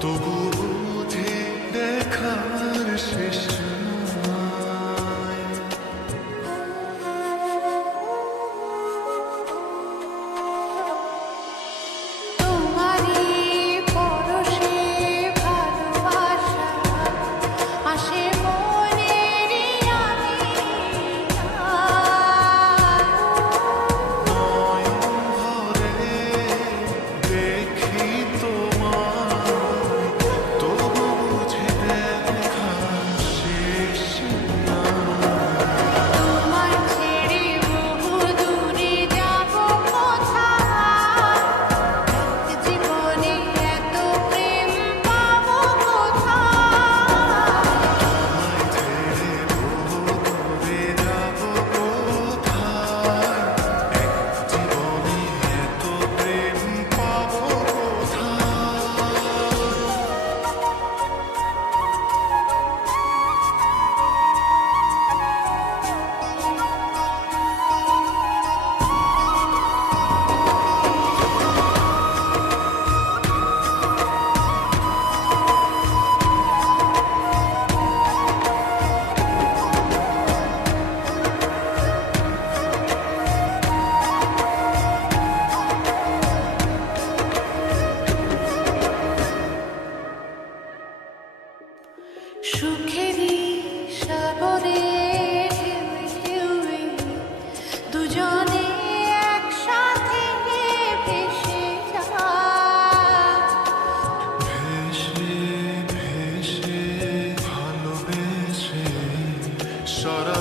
тобой. সুখেরই সাগরে দুজনে একসাথে ভেসে ভেসে ভেসে ভালোবেসে সরা